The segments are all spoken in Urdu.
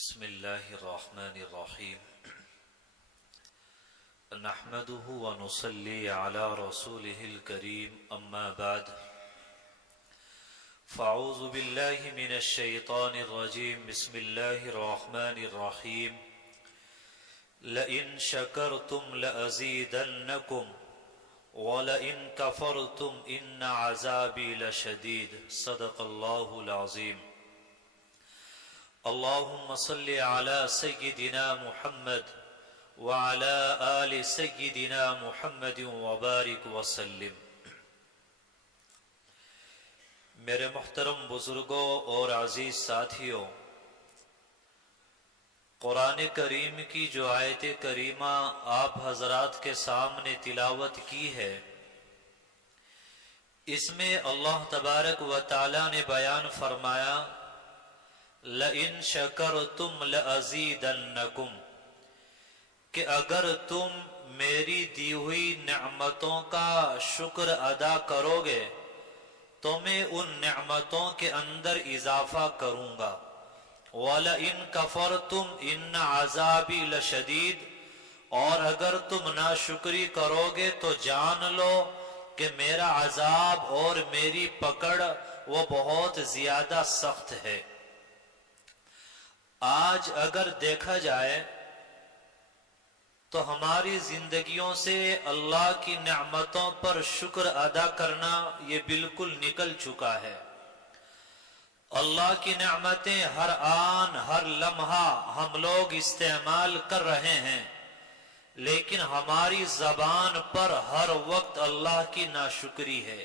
بسم اللہ الرحمن الرحیم نحمده ونصلي على رسوله الكريم اما بعد فاعوذ باللہ من الشیطان الرجیم بسم اللہ الرحمن الرحیم لئن شکرتم لأزیدنکم ولئن کفرتم ان عذابی لشدید صدق اللہ العظیم اللهم صل على سيدنا محمد وعلى آل سيدنا محمد وبارك وسلم۔ میرے محترم بزرگوں اور عزیز ساتھیوں، قرآن کریم کی جو آیت کریمہ آپ حضرات کے سامنے تلاوت کی ہے، اس میں اللہ تبارک و تعالی نے بیان فرمایا لَإِن شَكَرْتُمْ لَأَزِيدَنَّكُمْ، کہ اگر تم میری دی ہوئی نعمتوں کا شکر ادا کرو گے تو میں ان نعمتوں کے اندر اضافہ کروں گا۔ وَلَئِن كَفَرْتُمْ إِنَّ عَذَابِي لَشَدِيدٌ، اور اگر تم ناشکری کرو گے تو جان لو کہ میرا عذاب اور میری پکڑ وہ بہت زیادہ سخت ہے۔ آج اگر دیکھا جائے تو ہماری زندگیوں سے اللہ کی نعمتوں پر شکر ادا کرنا یہ بالکل نکل چکا ہے۔ اللہ کی نعمتیں ہر آن ہر لمحہ ہم لوگ استعمال کر رہے ہیں، لیکن ہماری زبان پر ہر وقت اللہ کی ناشکری ہے،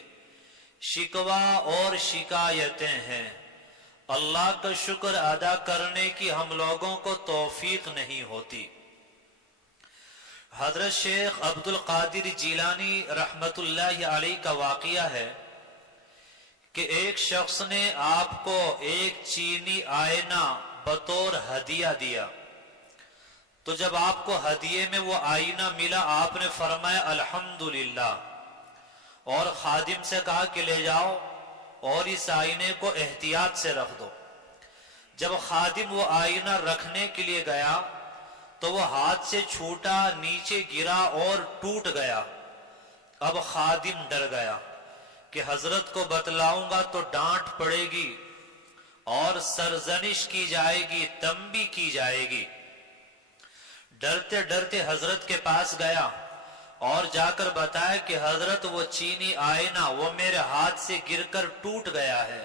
شکوہ اور شکایتیں ہیں۔ اللہ کا شکر ادا کرنے کی ہم لوگوں کو توفیق نہیں ہوتی۔ حضرت شیخ عبد القادر جیلانی رحمت اللہ علیہ کا واقعہ ہے کہ ایک شخص نے آپ کو ایک چینی آئینہ بطور ہدیہ دیا، تو جب آپ کو ہدیے میں وہ آئینہ ملا آپ نے فرمایا الحمدللہ، اور خادم سے کہا کہ لے جاؤ اور اس آئینے کو احتیاط سے رکھ دو۔ جب خادم وہ آئینہ رکھنے کے لیے گیا تو وہ ہاتھ سے چھوٹا، نیچے گرا اور ٹوٹ گیا۔ اب خادم ڈر گیا کہ حضرت کو بتلاؤں گا تو ڈانٹ پڑے گی اور سرزنش کی جائے گی، تنبیہ کی جائے گی۔ ڈرتے ڈرتے حضرت کے پاس گیا اور جا کر بتایا کہ حضرت وہ چینی آئینہ وہ میرے ہاتھ سے گر کر ٹوٹ گیا ہے۔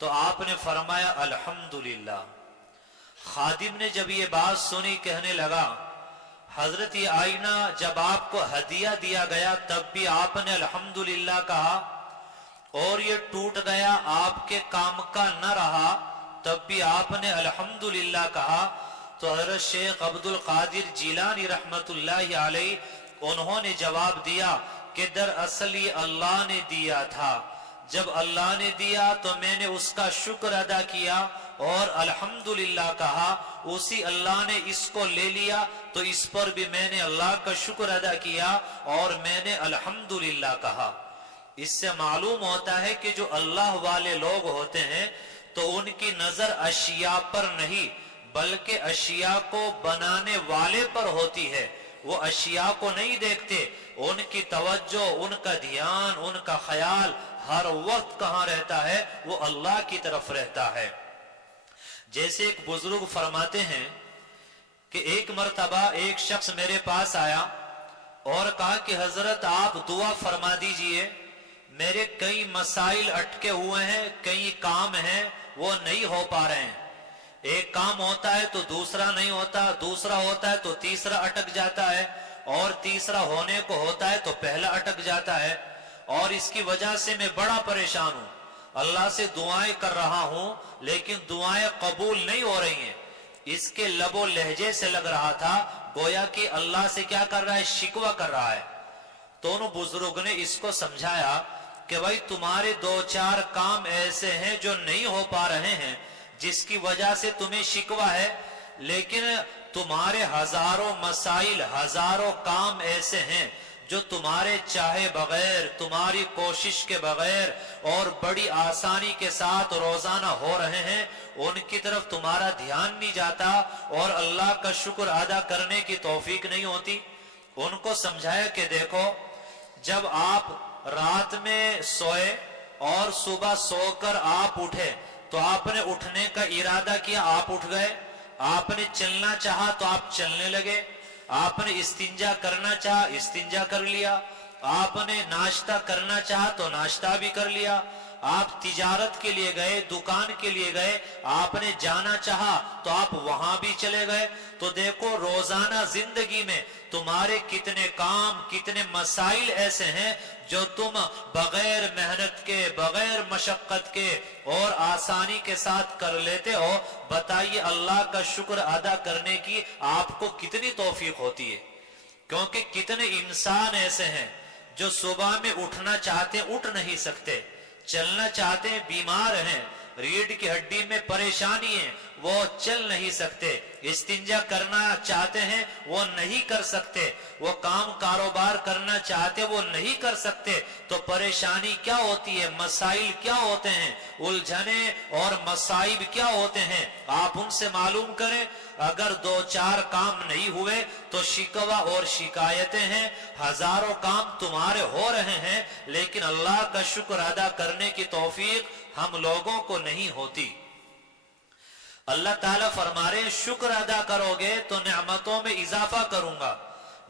تو آپ نے فرمایا الحمدللہ۔ خادم نے جب یہ بات سنی کہنے لگا حضرت یہ آئینہ جب آپ کو ہدیہ دیا گیا تب بھی آپ نے الحمدللہ کہا، اور یہ ٹوٹ گیا آپ کے کام کا نہ رہا تب بھی آپ نے الحمدللہ کہا۔ تو حضرت شیخ عبد القادر جیلانی رحمت اللہ علیہ انہوں نے جواب دیا کہ دراصل یہ اللہ نے دیا تھا، جب اللہ نے دیا تو میں نے اس کا شکر ادا کیا اور الحمدللہ کہا، اسی اللہ نے اس کو لے لیا تو اس پر بھی میں نے اللہ کا شکر ادا کیا اور میں نے الحمدللہ کہا۔ اس سے معلوم ہوتا ہے کہ جو اللہ والے لوگ ہوتے ہیں تو ان کی نظر اشیاء پر نہیں بلکہ اشیاء کو بنانے والے پر ہوتی ہے۔ وہ اشیاء کو نہیں دیکھتے، ان کی توجہ، ان کا دھیان، ان کا خیال ہر وقت کہاں رہتا ہے؟ وہ اللہ کی طرف رہتا ہے۔ جیسے ایک بزرگ فرماتے ہیں کہ ایک مرتبہ ایک شخص میرے پاس آیا اور کہا کہ حضرت آپ دعا فرما دیجئے، میرے کئی مسائل اٹکے ہوئے ہیں، کئی کام ہیں وہ نہیں ہو پا رہے ہیں۔ ایک کام ہوتا ہے تو دوسرا نہیں ہوتا، دوسرا ہوتا ہے تو تیسرا اٹک جاتا ہے، اور تیسرا ہونے کو ہوتا ہے تو پہلا اٹک جاتا ہے، اور اس کی وجہ سے میں بڑا پریشان ہوں۔ اللہ سے دعائیں کر رہا ہوں لیکن دعائیں قبول نہیں ہو رہی ہیں۔ اس کے لب و لہجے سے لگ رہا تھا گویا کہ اللہ سے کیا کر رہا ہے؟ شکوہ کر رہا ہے۔ تو ان بزرگ نے اس کو سمجھایا کہ بھائی تمہارے دو چار کام ایسے ہیں جو نہیں ہو پا رہے ہیں جس کی وجہ سے تمہیں شکوہ ہے، لیکن تمہارے ہزاروں مسائل، ہزاروں کام ایسے ہیں جو تمہارے چاہے بغیر، تمہاری کوشش کے بغیر اور بڑی آسانی کے ساتھ روزانہ ہو رہے ہیں، ان کی طرف تمہارا دھیان نہیں جاتا اور اللہ کا شکر ادا کرنے کی توفیق نہیں ہوتی؟ ان کو سمجھایا کہ دیکھو، جب آپ رات میں سوئے اور صبح سو کر آپ اٹھے تو آپ نے اٹھنے کا ارادہ کیا، آپ اٹھ گئے۔ آپ نے چلنا چاہا تو آپ چلنے لگے، آپ نے استنجا کرنا چاہا استنجا کر لیا، آپ نے ناشتہ کرنا چاہا تو ناشتہ بھی کر لیا، آپ تجارت کے لیے گئے، دکان کے لیے گئے، آپ نے جانا چاہا تو آپ وہاں بھی چلے گئے۔ تو دیکھو روزانہ زندگی میں تمہارے کتنے کام، کتنے مسائل ایسے ہیں جو تم بغیر محنت کے، بغیر مشقت کے اور آسانی کے ساتھ کر لیتے ہو۔ بتائیے اللہ کا شکر ادا کرنے کی آپ کو کتنی توفیق ہوتی ہے؟ کیونکہ کتنے انسان ایسے ہیں جو صبح میں اٹھنا چاہتے اٹھ نہیں سکتے، چلنا چاہتے ہیں بیمار ہیں، ریڑھ کی ہڈی میں پریشانی ہے، وہ چل نہیں سکتے، استنجا کرنا چاہتے ہیں وہ نہیں کر سکتے، وہ کام کاروبار کرنا چاہتے وہ نہیں کر سکتے۔ تو پریشانی کیا ہوتی ہے، مسائل کیا ہوتے ہیں، الجھنے اور مصائب کیا ہوتے ہیں، آپ ان سے معلوم کریں۔ اگر دو چار کام نہیں ہوئے تو شکوہ اور شکایتیں ہیں، ہزاروں کام تمہارے ہو رہے ہیں لیکن اللہ کا شکر ادا کرنے کی توفیق ہم لوگوں کو نہیں ہوتی۔ اللہ تعالیٰ فرما رہے ہیں شکر ادا کرو گے تو نعمتوں میں اضافہ کروں گا،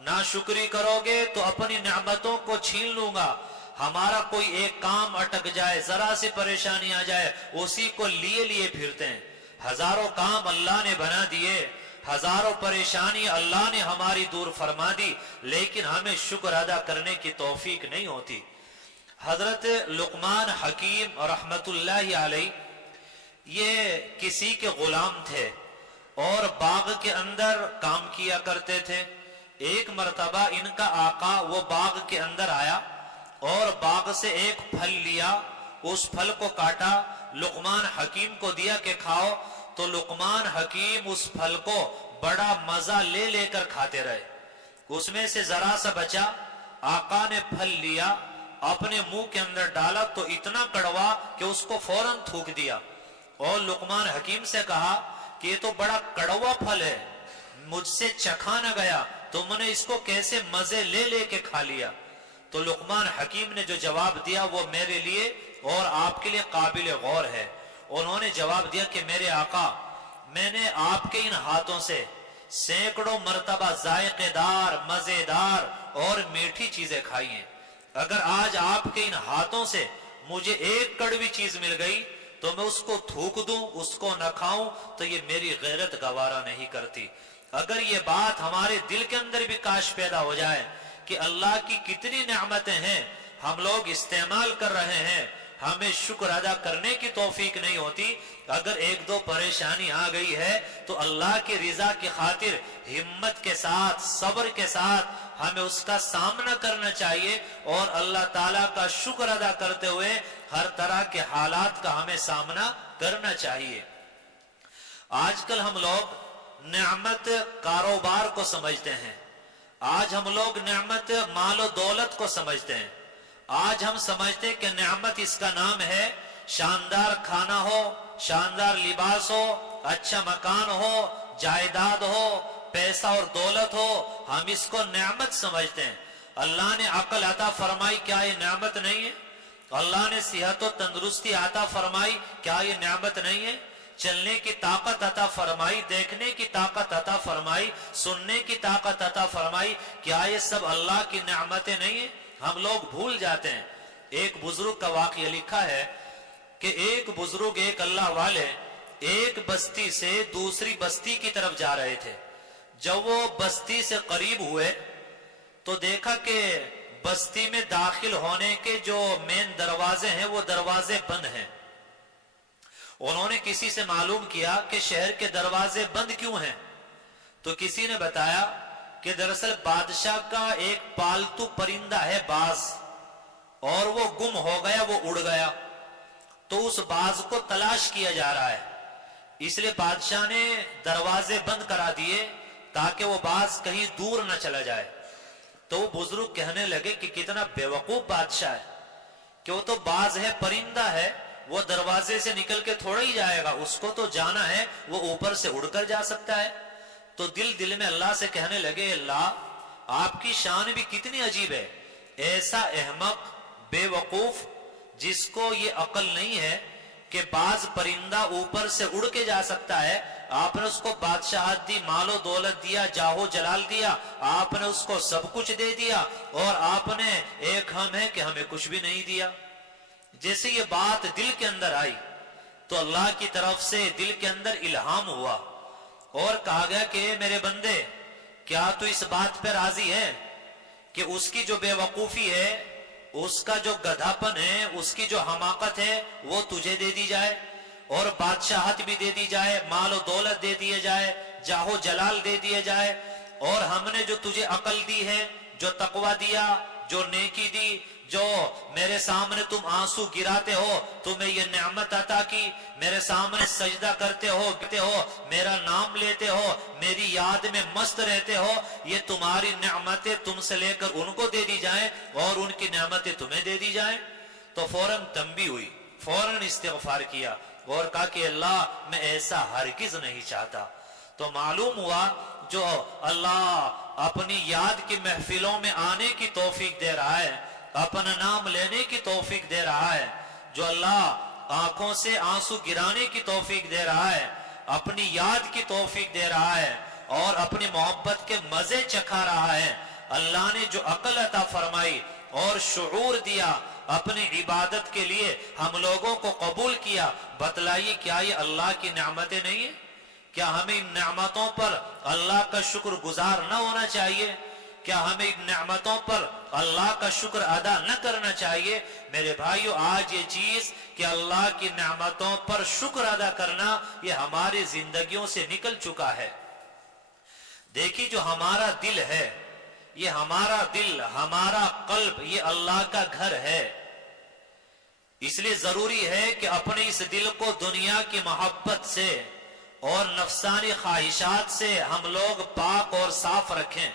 ناشکری کرو گے تو اپنی نعمتوں کو چھین لوں گا۔ ہمارا کوئی ایک کام اٹک جائے، ذرا سی پریشانی آ جائے، اسی کو لیے پھرتے ہیں۔ ہزاروں کام اللہ نے بنا دیے، ہزاروں پریشانی اللہ نے ہماری دور فرما دی، لیکن ہمیں شکر ادا کرنے کی توفیق نہیں ہوتی۔ حضرت لقمان حکیم رحمت اللہ علیہ یہ کسی کے غلام تھے اور باغ کے اندر کام کیا کرتے تھے۔ ایک مرتبہ ان کا آقا وہ باغ کے اندر آیا اور باغ سے ایک پھل لیا، اس پھل کو کاٹا، لقمان حکیم کو دیا کہ کھاؤ، تو لقمان حکیم اس پھل کو بڑا مزہ لے کر کھاتے رہے۔ اس میں سے ذرا سا بچا، آقا نے پھل لیا، اپنے منہ کے اندر ڈالا تو اتنا کڑوا کہ اس کو فوراً تھوک دیا، اور لقمان حکیم سے کہا کہ یہ تو بڑا کڑوا پھل ہے، مجھ سے چکھا نہ گیا، تم نے اس کو کیسے مزے لے کے کھا لیا؟ تو لقمان حکیم نے جو جواب دیا وہ میرے لیے اور آپ کے لیے قابل غور ہے۔ انہوں نے جواب دیا کہ میرے آقا، میں نے آپ کے ان ہاتھوں سے سینکڑوں مرتبہ ذائقے دار، مزیدار اور میٹھی چیزیں کھائی ہیں، اگر آج آپ کے ان ہاتھوں سے مجھے ایک کڑوی چیز مل گئی تو میں اس کو تھوک دوں، اس کو نہ کھاؤں تو یہ میری غیرت گوارا نہیں کرتی۔ اگر یہ بات ہمارے دل کے اندر بھی کاش پیدا ہو جائے کہ اللہ کی کتنی نعمتیں ہیں، ہم لوگ استعمال کر رہے ہیں، ہمیں شکر ادا کرنے کی توفیق نہیں ہوتی۔ اگر ایک دو پریشانی آ گئی ہے تو اللہ کی رضا کی خاطر ہمت کے ساتھ، صبر کے ساتھ ہمیں اس کا سامنا کرنا چاہیے اور اللہ تعالیٰ کا شکر ادا کرتے ہوئے ہر طرح کے حالات کا ہمیں سامنا کرنا چاہیے۔ آج کل ہم لوگ نعمت کاروبار کو سمجھتے ہیں، آج ہم لوگ نعمت مال و دولت کو سمجھتے ہیں، آج ہم سمجھتے ہیں کہ نعمت اس کا نام ہے شاندار کھانا ہو، شاندار لباس ہو، اچھا مکان ہو، جائیداد ہو، پیسہ اور دولت ہو، ہم اس کو نعمت سمجھتے ہیں۔ اللہ نے عقل عطا فرمائی، کیا یہ نعمت نہیں ہے؟ اللہ نے صحت و تندرستی عطا فرمائی، کیا یہ نعمت نہیں ہے؟ چلنے کی طاقت عطا فرمائی، دیکھنے کی طاقت عطا فرمائی، سننے کی طاقت عطا فرمائی، کیا یہ سب اللہ کی نعمتیں نہیں ہیں؟ ہم لوگ بھول جاتے ہیں۔ ایک بزرگ کا واقعہ لکھا ہے کہ ایک بزرگ، ایک اللہ والے ایک بستی سے دوسری بستی کی طرف جا رہے تھے۔ جب وہ بستی سے قریب ہوئے تو دیکھا کہ بستی میں داخل ہونے کے جو مین دروازے ہیں وہ دروازے بند ہیں۔ انہوں نے کسی سے معلوم کیا کہ شہر کے دروازے بند کیوں ہیں؟ تو کسی نے بتایا کہ دراصل بادشاہ کا ایک پالتو پرندہ ہے باز، اور وہ گم ہو گیا، وہ اڑ گیا، تو اس باز کو تلاش کیا جا رہا ہے، اس لیے بادشاہ نے دروازے بند کرا دیے تاکہ وہ باز کہیں دور نہ چلا جائے۔ تو وہ بزرگ کہنے لگے کہ کتنا بیوقوف بادشاہ ہے کہ وہ تو باز ہے، پرندہ ہے، وہ دروازے سے نکل کے تھوڑا ہی جائے گا، اس کو تو جانا ہے، وہ اوپر سے اڑ کر جا سکتا ہے۔ تو دل میں اللہ سے کہنے لگے اللہ آپ کی شان بھی کتنی عجیب ہے، ایسا احمق بے وقوف جس کو یہ عقل نہیں ہے کہ بعض پرندہ اوپر سے اڑ کے جا سکتا ہے، آپ نے اس کو بادشاہت دی، مال و دولت دیا، جاہ و جلال دیا، آپ نے اس کو سب کچھ دے دیا، اور آپ نے ایک ہم ہے کہ ہمیں کچھ بھی نہیں دیا۔ جیسے یہ بات دل کے اندر آئی تو اللہ کی طرف سے دل کے اندر الہام ہوا اور کہا گیا کہ اے میرے بندے، کیا تو اس بات پہ راضی ہے کہ اس کی جو بے وقوفی ہے، اس کا جو گدھا پن ہے، اس کی جو حماقت ہے، وہ تجھے دے دی جائے، اور بادشاہت بھی دے دی جائے، مال و دولت دے دیے جائے، جاہ و جلال دے دیے جائے، اور ہم نے جو تجھے عقل دی ہے، جو تقوی دیا، جو نیکی دی، جو میرے سامنے تم آنسو گراتے ہو، تمہیں یہ نعمت عطا کی، میرے سامنے سجدہ کرتے ہو، میرا نام لیتے ہو، میری یاد میں مست رہتے ہو، یہ تمہاری نعمتیں تم سے لے کر ان کو دے دی جائیں اور ان کی نعمتیں تمہیں دے دی جائیں۔ تو فوراً تنبیہ ہوئی، فوراً استغفار کیا اور کہا کہ اللہ میں ایسا ہرگز نہیں چاہتا۔ تو معلوم ہوا جو اللہ اپنی یاد کی محفلوں میں آنے کی توفیق دے رہا ہے، اپنا نام لینے کی توفیق دے رہا ہے، جو اللہ آنکھوں سے آنسو گرانے کی توفیق دے رہا ہے، اپنی یاد کی توفیق دے رہا ہے اور اپنی محبت کے مزے چکھا رہا ہے، اللہ نے جو عقل عطا فرمائی اور شعور دیا اپنی عبادت کے لیے، ہم لوگوں کو قبول کیا، بتلائیے کیا یہ اللہ کی نعمتیں نہیں ہیں؟ کیا ہمیں ان نعمتوں پر اللہ کا شکر گزار نہ ہونا چاہیے؟ کیا ہمیں ان نعمتوں پر اللہ کا شکر ادا نہ کرنا چاہیے؟ میرے بھائیو، آج یہ چیز کہ اللہ کی نعمتوں پر شکر ادا کرنا یہ ہماری زندگیوں سے نکل چکا ہے۔ دیکھیے جو ہمارا دل ہے، یہ ہمارا دل، ہمارا قلب، یہ اللہ کا گھر ہے۔ اس لیے ضروری ہے کہ اپنے اس دل کو دنیا کی محبت سے اور نفسانی خواہشات سے ہم لوگ پاک اور صاف رکھیں،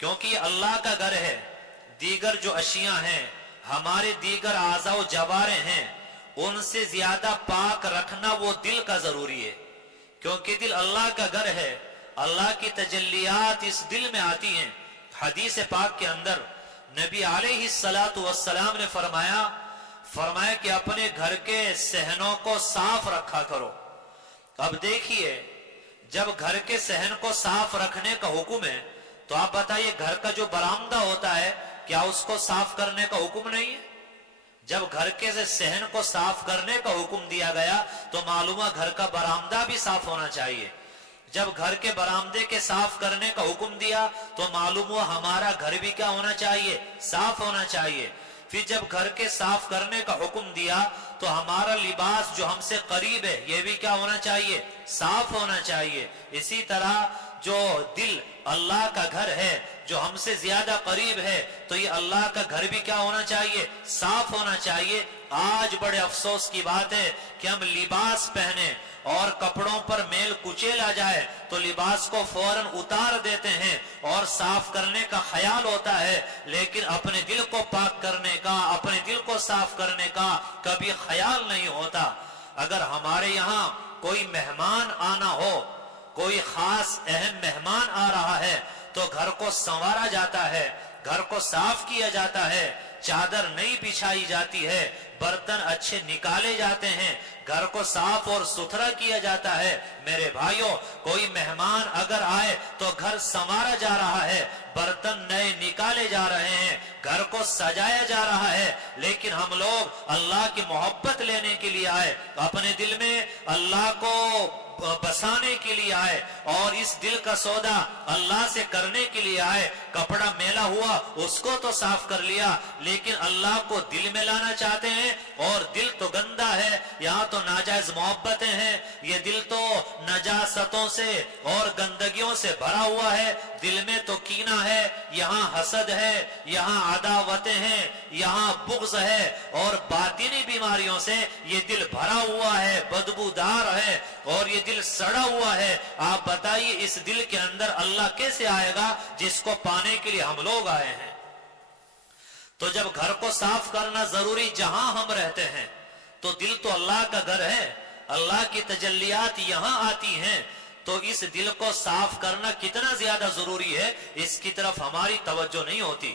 کیونکہ یہ اللہ کا گھر ہے۔ دیگر جو اشیاء ہیں، ہمارے دیگر اعضاء و جوارے ہیں، ان سے زیادہ پاک رکھنا وہ دل کا ضروری ہے، کیونکہ دل اللہ کا گھر ہے، اللہ کی تجلیات اس دل میں آتی ہیں۔ حدیث پاک کے اندر نبی علیہ السلام نے فرمایا کہ اپنے گھر کے صحنوں کو صاف رکھا کرو۔ اب دیکھیے، جب گھر کے صحن کو صاف رکھنے کا حکم ہے تو آپ بتائیے گھر کا جو برآمدہ ہوتا ہے کیا اس کو صاف کرنے کا حکم نہیں ہے؟ جب گھر کے صحن کو صاف کرنے کا حکم دیا گیا تو معلومہ گھر کا برآمدہ بھی صاف ہونا چاہیے۔ جب گھر کے برآمدے کے صاف کرنے کا حکم دیا تو معلوم ہوا ہمارا گھر بھی کیا ہونا چاہیے؟ صاف ہونا چاہیے۔ پھر جب گھر کے صاف کرنے کا حکم دیا تو ہمارا لباس جو ہم سے قریب ہے یہ بھی کیا ہونا چاہیے؟ صاف ہونا چاہیے۔ اسی طرح جو دل اللہ کا گھر ہے، جو ہم سے زیادہ قریب ہے، تو یہ اللہ کا گھر بھی کیا ہونا چاہیے؟ صاف ہونا چاہیے۔ آج بڑے افسوس کی بات ہے کہ ہم لباس پہنے اور کپڑوں پر میل کچیل آ جائے تو لباس کو فوراً اتار دیتے ہیں اور صاف کرنے کا خیال ہوتا ہے، لیکن اپنے دل کو پاک کرنے کا، اپنے دل کو صاف کرنے کا کبھی خیال نہیں ہوتا۔ اگر ہمارے یہاں کوئی مہمان آنا ہو، کوئی خاص اہم مہمان آ رہا ہے تو گھر کو سنوارا جاتا ہے، گھر کو صاف کیا جاتا ہے، چادر نئی بچھائی جاتی ہے، برتن اچھے نکالے جاتے ہیں، گھر کو صاف اور ستھرا کیا جاتا ہے۔ میرے بھائیوں، کوئی مہمان اگر آئے تو گھر سنوارا جا رہا ہے، برتن نئے نکالے جا رہے ہیں، گھر کو سجایا جا رہا ہے، لیکن ہم لوگ اللہ کی محبت لینے کے لیے آئے، اپنے دل میں اللہ کو بسانے کے لیے آئے اور اس دل کا سودا اللہ سے کرنے کے لیے آئے۔ کپڑا میلا ہوا اس کو تو صاف کر لیا، لیکن اللہ کو دل میں لانا چاہتے ہیں ہیں اور دل تو گندا ہے، یہاں تو ناجائز محبتیں ہیں، یہ دل تو نجاستوں سے اور گندگیوں سے بھرا ہوا ہے، دل میں تو کینہ ہے، یہاں حسد ہے، یہاں عداوتیں ہیں، یہاں بغض ہے، اور باطنی بیماریوں سے یہ دل بھرا ہوا ہے، بدبودار ہے اور یہ دل سڑا ہوا ہے۔ آپ بتائیے اس دل کے اندر اللہ کیسے آئے گا جس کو پانے کے لیے ہم لوگ آئے ہیں؟ تو جب گھر کو صاف کرنا ضروری جہاں ہم رہتے ہیں، تو دل تو اللہ کا گھر ہے، اللہ کی تجلیات یہاں آتی ہیں، تو اس دل کو صاف کرنا کتنا زیادہ ضروری ہے، اس کی طرف ہماری توجہ نہیں ہوتی۔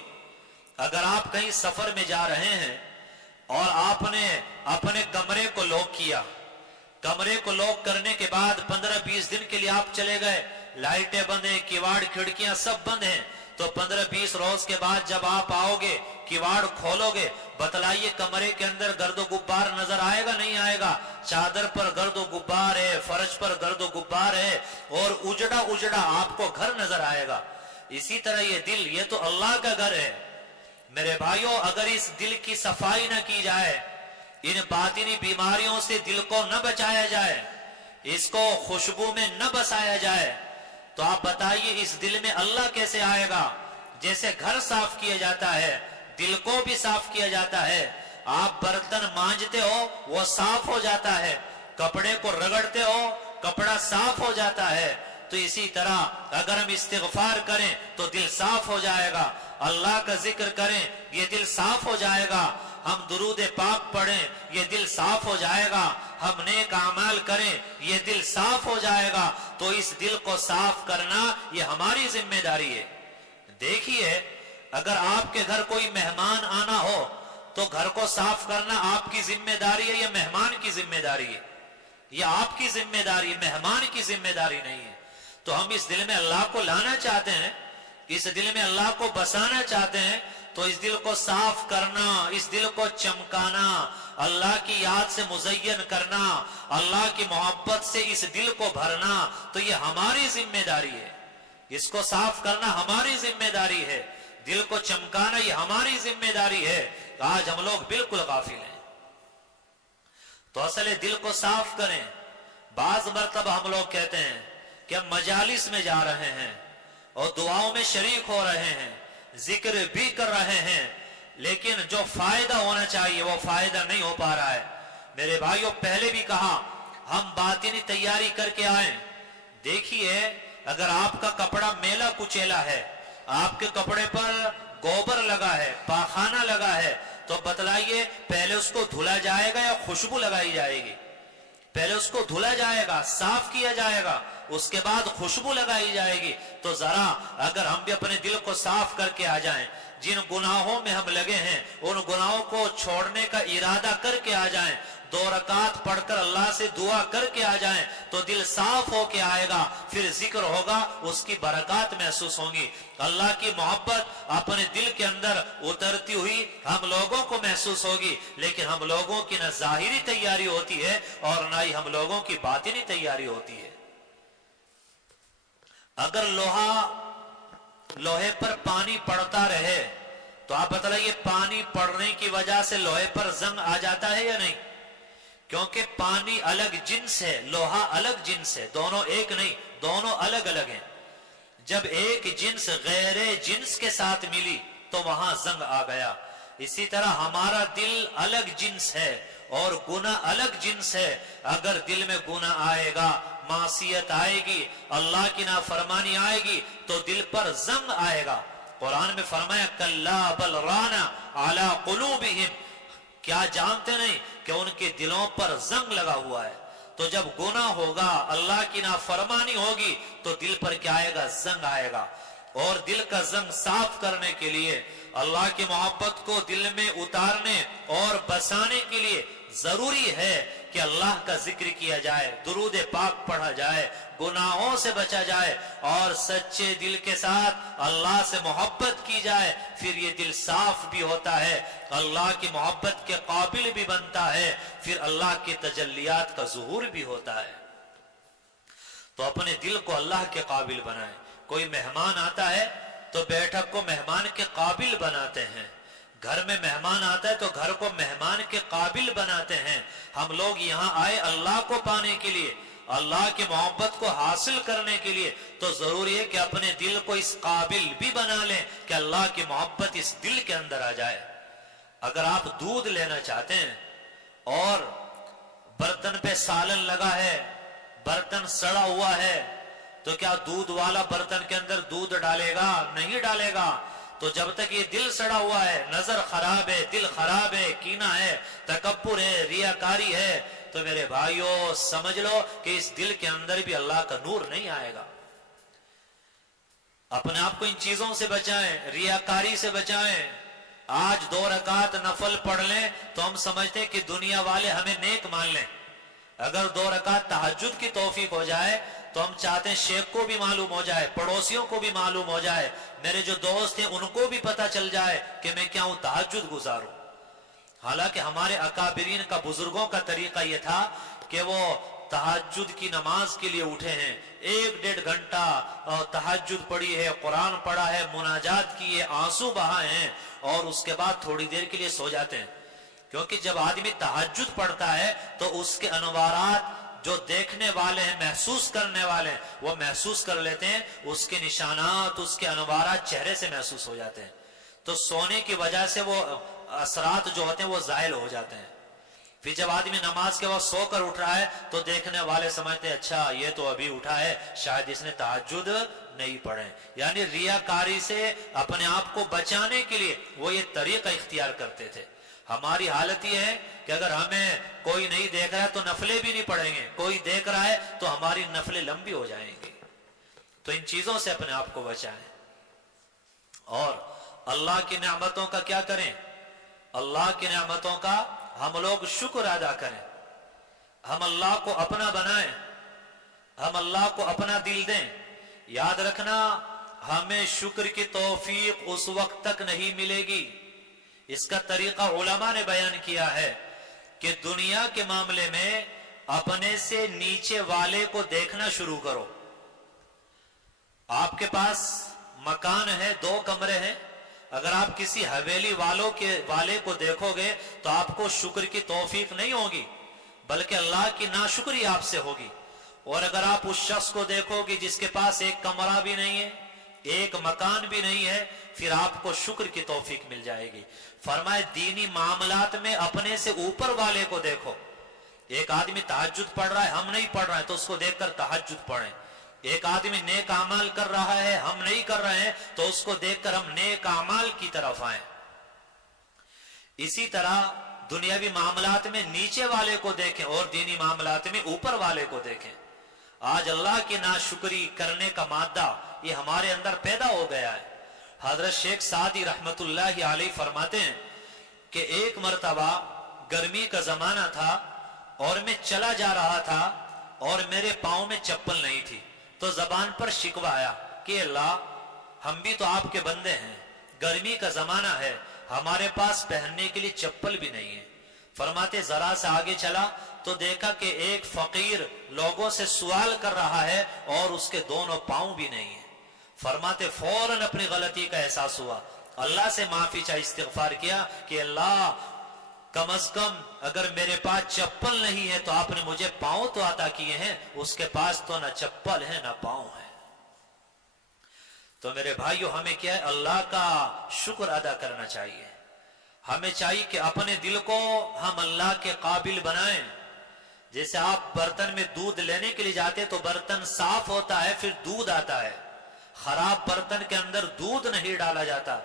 اگر آپ کہیں سفر میں جا رہے ہیں اور آپ نے اپنے کمرے کو لاک کیا، کمرے کو لاک کرنے کے بعد 15-20 دن کے لیے آپ چلے گئے، لائٹیں بند ہیں، کیواڑ کھڑکیاں سب بند ہیں، تو 15-20 روز کے بعد جب آپ آؤ گے، کیواڑ کھولو گے، بتلائیے کمرے کے اندر گرد و غبار نظر آئے گا نہیں آئے گا؟ چادر پر گرد و غبار ہے، فرش پر گرد و غبار ہے، اور اجڑا اجڑا آپ کو گھر نظر آئے گا۔ اسی طرح یہ دل، یہ تو اللہ کا گھر ہے۔ میرے بھائیوں، اگر اس دل کی صفائی نہ کی جائے، ان باطنی بیماریوں سے دل کو نہ بچایا جائے، اس کو خوشبو میں نہ بسایا جائے، تو آپ بتائیے اس دل میں اللہ کیسے آئے گا؟ جیسے گھر صاف کیا جاتا ہے، دل کو بھی صاف کیا جاتا ہے۔ آپ برتن مانجتے ہو، وہ صاف ہو جاتا ہے، کپڑے کو رگڑتے ہو، کپڑا صاف ہو جاتا ہے۔ تو اسی طرح اگر ہم استغفار کریں تو دل صاف ہو جائے گا، اللہ کا ذکر کریں یہ دل صاف ہو جائے گا، ہم درود پاک پڑھیں یہ دل صاف ہو جائے گا، ہم نیک اعمال کریں یہ دل صاف ہو جائے گا۔ تو اس دل کو صاف کرنا یہ ہماری ذمہ داری ہے۔ دیکھیے، اگر آپ کے گھر کوئی مہمان آنا ہو تو گھر کو صاف کرنا آپ کی ذمہ داری ہے یا مہمان کی ذمہ داری ہے؟ یہ آپ کی ذمہ داری ہے، مہمان کی ذمہ داری نہیں ہے۔ تو ہم اس دل میں اللہ کو لانا چاہتے ہیں، اس دل میں اللہ کو بسانا چاہتے ہیں، تو اس دل کو صاف کرنا، اس دل کو چمکانا، اللہ کی یاد سے مزین کرنا، اللہ کی محبت سے اس دل کو بھرنا، تو یہ ہماری ذمہ داری ہے۔ اس کو صاف کرنا ہماری ذمہ داری ہے، دل کو چمکانا یہ ہماری ذمہ داری ہے۔ آج ہم لوگ بالکل غافل ہیں۔ تو اصل دل کو صاف کریں۔ بعض مرتبہ ہم لوگ کہتے ہیں کہ ہم مجالس میں جا رہے ہیں اور دعاؤں میں شریک ہو رہے ہیں، ذکر بھی کر رہے ہیں، لیکن جو فائدہ ہونا چاہیے وہ فائدہ نہیں ہو پا رہا ہے۔ میرے بھائیوں، پہلے بھی کہا ہم باطنی تیاری کر کے آئیں۔ دیکھیے، اگر آپ کا کپڑا میلا کچیلا ہے، آپ کے کپڑے پر گوبر لگا ہے، پاخانہ لگا ہے، تو بتلائیے پہلے اس کو دھلا جائے گا یا خوشبو لگائی جائے گی؟ پہلے اس کو دھلا جائے گا، صاف کیا جائے گا، اس کے بعد خوشبو لگائی جائے گی۔ تو ذرا اگر ہم بھی اپنے دل کو صاف کر کے آ جائیں، جن گناہوں میں ہم لگے ہیں ان گناہوں کو چھوڑنے کا ارادہ کر کے آ جائیں، 2 رکعت پڑھ کر اللہ سے دعا کر کے آ جائیں، تو دل صاف ہو کے آئے گا، پھر ذکر ہوگا، اس کی برکات محسوس ہوں گی، اللہ کی محبت اپنے دل کے اندر اترتی ہوئی ہم لوگوں کو محسوس ہوگی۔ لیکن ہم لوگوں کی نہ ظاہری تیاری ہوتی ہے اور نہ ہی ہم لوگوں کی باطنی تیاری ہوتی ہے۔ اگر لوہے پر پانی پڑتا رہے تو آپ بتلائیے پانی پڑنے کی وجہ سے لوہے پر زنگ آ جاتا ہے یا نہیں؟ کیونکہ پانی الگ جنس ہے، لوہا الگ جنس ہے، دونوں ایک نہیں، دونوں الگ الگ ہیں۔ جب ایک جنس غیر جنس کے ساتھ ملی تو وہاں زنگ آ گیا۔ اسی طرح ہمارا دل الگ جنس ہے اور گناہ الگ جنس ہے۔ اگر دل میں گناہ آئے گا، معصیت آئے گی، اللہ کی نافرمانی آئے گی، تو دل پر زنگ آئے گا۔ قرآن میں فرمایا کلا بل رانا علی قلوبہم، کیا جانتے نہیں کہ ان کے دلوں پر زنگ لگا ہوا ہے؟ تو جب گناہ ہوگا، اللہ کی نافرمانی ہوگی، تو دل پر کیا آئے گا؟ زنگ آئے گا۔ اور دل کا زنگ صاف کرنے کے لیے، اللہ کی محبت کو دل میں اتارنے اور بسانے کے لیے ضروری ہے کہ اللہ کا ذکر کیا جائے، درود پاک پڑھا جائے، گناہوں سے بچا جائے اور سچے دل کے ساتھ اللہ سے محبت کی جائے۔ پھر یہ دل صاف بھی ہوتا ہے، اللہ کی محبت کے قابل بھی بنتا ہے، پھر اللہ کے تجلیات کا ظہور بھی ہوتا ہے۔ تو اپنے دل کو اللہ کے قابل بنائیں۔ کوئی مہمان آتا ہے تو بیٹھک کو مہمان کے قابل بناتے ہیں، گھر میں مہمان آتا ہے تو گھر کو مہمان کے قابل بناتے ہیں. ہم لوگ یہاں آئے اللہ کو پانے کے لیے, اللہ کی محبت کو حاصل کرنے کے لیے, تو ضروری ہے کہ اپنے دل کو اس قابل بھی بنا لیں کہ اللہ کی محبت اس دل کے اندر آ جائے. اگر آپ دودھ لینا چاہتے ہیں اور برتن پہ سالن لگا ہے, برتن سڑا ہوا ہے, تو کیا دودھ والا برتن کے اندر دودھ ڈالے گا؟ نہیں ڈالے گا. تو جب تک یہ دل سڑا ہوا ہے, نظر خراب ہے, دل خراب ہے, کینہ ہے, تکبر ہے, ریاکاری ہے, تو میرے بھائیوں سمجھ لو کہ اس دل کے اندر بھی اللہ کا نور نہیں آئے گا. اپنے آپ کو ان چیزوں سے بچائیں, ریاکاری سے بچائیں. آج 2 رکعت نفل پڑھ لیں تو ہم سمجھتے کہ دنیا والے ہمیں نیک مان لیں. اگر 2 رکعت تہجد کی توفیق ہو جائے تو ہم چاہتے ہیں شیخ کو بھی معلوم ہو جائے, پڑوسیوں کو بھی معلوم ہو جائے, میرے جو دوست ہیں ان کو بھی پتا چل جائے کہ میں کیا ہوں, تہجد گزاروں. حالانکہ ہمارے اکابرین کا, بزرگوں کا طریقہ یہ تھا کہ وہ تہجد کی نماز کے لیے اٹھے ہیں, 1-1.5 گھنٹہ تہجد پڑھی ہے, قرآن پڑھا ہے, مناجات کی ہے, آنسو بہائے ہیں, اور اس کے بعد تھوڑی دیر کے لیے سو جاتے ہیں. کیونکہ جب آدمی تہجد پڑھتا ہے تو اس کے انوارات جو دیکھنے والے ہیں, محسوس کرنے والے ہیں, وہ محسوس کر لیتے ہیں, اس کے نشانات, اس کے انوارات چہرے سے محسوس ہو جاتے ہیں. تو سونے کی وجہ سے وہ اثرات جو ہوتے ہیں وہ زائل ہو جاتے ہیں. پھر جب آدمی نماز کے وقت سو کر اٹھ رہا ہے تو دیکھنے والے سمجھتے ہیں اچھا یہ تو ابھی اٹھا ہے, شاید اس نے تہجد نہیں پڑھے. یعنی ریاکاری سے اپنے آپ کو بچانے کے لیے وہ یہ طریقہ اختیار کرتے تھے. ہماری حالت یہ ہے کہ اگر ہمیں کوئی نہیں دیکھ رہا ہے تو نفلیں بھی نہیں پڑھیں گے, کوئی دیکھ رہا ہے تو ہماری نفلیں لمبی ہو جائیں گی. تو ان چیزوں سے اپنے آپ کو بچائیں. اور اللہ کی نعمتوں کا کیا کریں؟ اللہ کی نعمتوں کا ہم لوگ شکر ادا کریں, ہم اللہ کو اپنا بنائیں, ہم اللہ کو اپنا دل دیں. یاد رکھنا, ہمیں شکر کی توفیق اس وقت تک نہیں ملے گی. اس کا طریقہ علماء نے بیان کیا ہے کہ دنیا کے معاملے میں اپنے سے نیچے والے کو دیکھنا شروع کرو. آپ کے پاس مکان ہے, 2 کمرے ہیں, اگر آپ کسی حویلی والے کو دیکھو گے تو آپ کو شکر کی توفیق نہیں ہوگی, بلکہ اللہ کی ناشکری آپ سے ہوگی. اور اگر آپ اس شخص کو دیکھو گے جس کے پاس 1 کمرہ بھی نہیں ہے, 1 مکان بھی نہیں ہے, پھر آپ کو شکر کی توفیق مل جائے گی. فرمائے دینی معاملات میں اپنے سے اوپر والے کو دیکھو. ایک آدمی تہجد پڑھ رہا ہے, ہم نہیں پڑھ رہے ہیں, تو اس کو دیکھ کر تہجد پڑھیں. ایک آدمی نیک اعمال کر رہا ہے, ہم نہیں کر رہے ہیں, تو اس کو دیکھ کر ہم نیک اعمال کی طرف آئیں. اسی طرح دنیاوی معاملات میں نیچے والے کو دیکھیں اور دینی معاملات میں اوپر والے کو دیکھیں. آج اللہ کی ناشکری کرنے کا مادہ یہ ہمارے اندر پیدا ہو گیا ہے. حضرت شیخ سعدی رحمت اللہ علیہ فرماتے ہیں کہ ایک مرتبہ گرمی کا زمانہ تھا اور میں چلا جا رہا تھا اور میرے پاؤں میں چپل نہیں تھی, تو زبان پر شکوہ آیا کہ اللہ ہم بھی تو آپ کے بندے ہیں, گرمی کا زمانہ ہے, ہمارے پاس پہننے کے لیے چپل بھی نہیں ہے. فرماتے ذرا سے آگے چلا تو دیکھا کہ ایک فقیر لوگوں سے سوال کر رہا ہے اور اس کے دونوں پاؤں بھی نہیں ہیں. فرماتے فوراً اپنی غلطی کا احساس ہوا, اللہ سے معافی چاہی, استغفار کیا کہ اللہ کم از کم اگر میرے پاس چپل نہیں ہے تو آپ نے مجھے پاؤں تو عطا کیے ہیں, اس کے پاس تو نہ چپل ہے نہ پاؤں ہے. تو میرے بھائیو ہمیں کیا ہے, اللہ کا شکر ادا کرنا چاہیے. ہمیں چاہیے کہ اپنے دل کو ہم اللہ کے قابل بنائیں. جیسے آپ برتن میں دودھ لینے کے لیے جاتے تو برتن صاف ہوتا ہے, پھر دودھ آتا ہے. خراب برتن کے اندر دودھ نہیں ڈالا جاتا.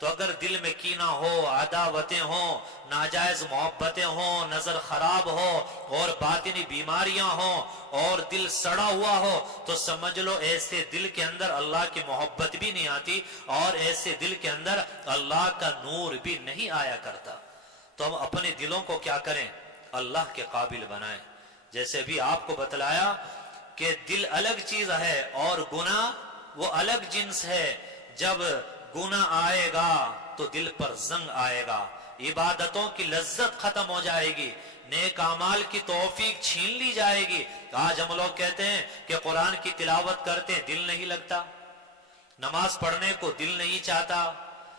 تو اگر دل میں کینہ ہو, عداوتیں ہوں, ناجائز محبتیں ہوں, نظر خراب ہو اور باطنی بیماریاں ہوں اور دل سڑا ہوا ہو, تو سمجھ لو ایسے دل کے اندر اللہ کی محبت بھی نہیں آتی اور ایسے دل کے اندر اللہ کا نور بھی نہیں آیا کرتا. تو ہم اپنے دلوں کو کیا کریں, اللہ کے قابل بنائیں. جیسے بھی آپ کو بتلایا کہ دل الگ چیز ہے اور گناہ وہ الگ جنس ہے. جب گناہ آئے گا تو دل پر زنگ آئے گا, عبادتوں کی لذت ختم ہو جائے گی, نیک اعمال کی توفیق چھین لی جائے گی. آج ہم لوگ کہتے ہیں کہ قرآن کی تلاوت کرتے ہیں, دل نہیں لگتا, نماز پڑھنے کو دل نہیں چاہتا,